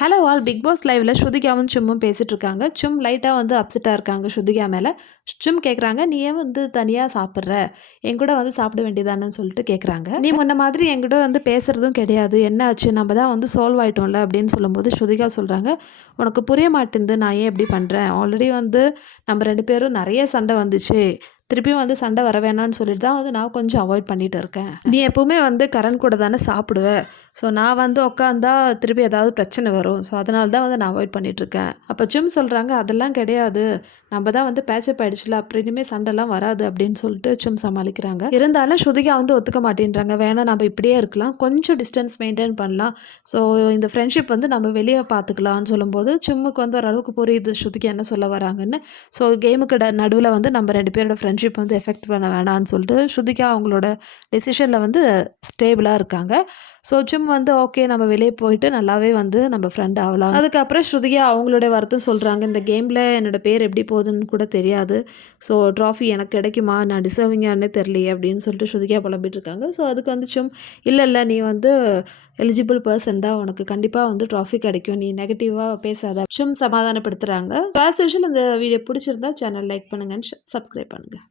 Hello all big pass லைவில் ஸ்ருதிகாவும் சும்மும் பேசிகிட்டு இருக்காங்க சும் லைட்டாக வந்து அப்செட்டாக இருக்காங்க ஸ்ருதிகா மேலே. சும் கேட்குறாங்க நீ ஏன் வந்து தனியாக சாப்பிட்ற? என் கூட வந்து சாப்பிட வேண்டியதானு சொல்லிட்டு கேட்குறாங்க நீ முன்ன மாதிரி என்கூட வந்து பேசுகிறதும் கிடையாது. என்ன ஆச்சு? நம்ம தான் வந்து சால்வ் ஆகிட்டோம்ல அப்படின்னு சொல்லும்போது ஸ்ருதிகா சொல்கிறாங்க உனக்கு புரிய மாட்டேங்குது. நான் ஏன் இப்படி பண்ணுறேன் ஆல்ரெடி வந்து நம்ம ரெண்டு பேரும் நிறைய சண்டை வந்துச்சு. திருப்பியும் வந்து சண்டை வர வேணாம்னு சொல்லிட்டு தான் வந்து நான் கொஞ்சம் அவாய்ட் பண்ணிட்டு இருக்கேன். நீ எப்போவுமே வந்து கரண் கூட தானே சாப்பிடுவேன் ஸோ நான் வந்து உட்காந்தா திருப்பி ஏதாவது பிரச்சனை வரும். ஸோ அதனால தான் வந்து நான் அவாய்ட் பண்ணிகிட்ருக்கேன் இருக்கேன். அப்போ ஜிம் சொல்கிறாங்க அதெல்லாம் கிடையாது. நம்ம தான் வந்து பேச்சப் ஆயிடுச்சுல அப்புறம் இனிமேல் சண்டைலாம் வராது அப்படின்னு சொல்லிட்டு சும் சமாளிக்கிறாங்க. இருந்தாலும் ஸ்ருதிகா வந்து ஒத்துக்க மாட்டேன்றாங்க. வேணாம் நம்ம இப்படியே இருக்கலாம். கொஞ்சம் டிஸ்டன்ஸ் மெயின்டைன் பண்ணலாம். ஸோ இந்த ஃப்ரெண்ட்ஷிப் வந்து நம்ம வெளியே பார்த்துக்கலாம்னு சொல்லும்போது சும்முக்கு வந்து ஓரளவுக்கு புரியுது ஸ்ருதிகா என்ன சொல்ல வராங்கன்னு. ஸோ கேமுக்கு நடுவில் வந்து நம்ம ரெண்டு பேரோட ஃப்ரெண்ட்ஷிப் வந்து எஃபெக்ட் பண்ண வேணாம்னு சொல்லிட்டு ஸ்ருதிகா அவங்களோட டெசிஷனில் வந்து ஸ்டேபிளாக இருக்காங்க. ஸோ ஜிம் வந்து ஓகே நம்ம வெளியே போயிட்டு நல்லாவே வந்து நம்ம ஃப்ரெண்ட் ஆகலாம். அதுக்கப்புறம் ஸ்ருதியா அவங்களுடைய வருத்தம் சொல்கிறாங்க இந்த கேமில் என்னோட பேர் எப்படி போகுதுன்னு கூட தெரியாது. ஸோ ட்ராஃபி எனக்கு கிடைக்குமா? நான் டிசர்விங்கானே தெரியலையே அப்படின்னு சொல்லிட்டு ஸ்ருதிகா புலம்பிட்டு இருக்காங்க. ஸோ அதுக்கு வந்து சும் இல்லை இல்லை நீ வந்து எலிஜிபிள் பர்சன் தான். உனக்கு கண்டிப்பாக வந்து ட்ராஃபி கிடைக்கும். நீ நெகட்டிவாக பேசாத. சும் சமாதானப்படுத்துகிறாங்க ஆஸ் யூஷுவல் இந்த வீடியோ பிடிச்சிருந்தா சேனல் லைக் பண்ணுங்கள் சப்ஸ்கிரைப் பண்ணுங்கள்